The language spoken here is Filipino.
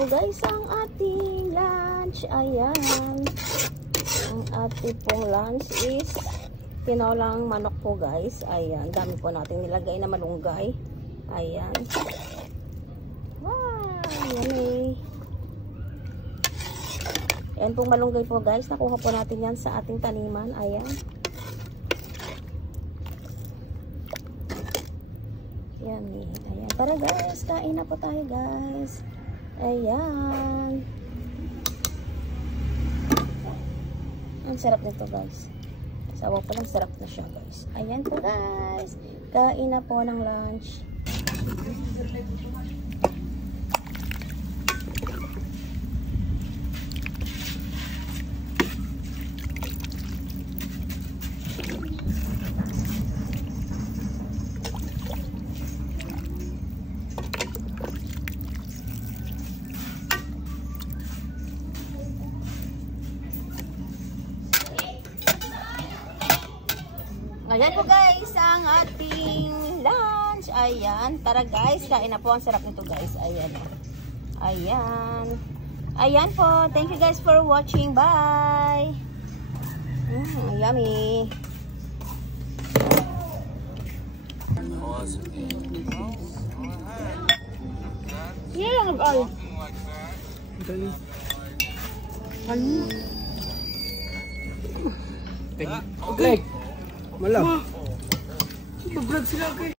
po guys ang ating lunch. Ayan. Ang ating pong lunch is tinolang manok po guys. Ayan. Dami po natin nilagay na malunggay. Ayan. Wow! Yummy. Ayan pong malunggay po guys. Nakuha po natin yan sa ating taniman. Ayan. Yummy. Ayan. Tara guys. Kain na po tayo guys. Ayan. Ang sarap nito guys. Sawa po lang, sarap na siya guys. Ayan po guys. Kain na po ng lunch. Ayan po guys, ang ating lunch. Ayan, tara guys, kain na po. Ang sarap nito guys. Ayan. Ayan. Ayan po. Thank you guys for watching. Bye. Yummy. Yeah, nag-ay. Okay. Malam. Vlog sila, okay.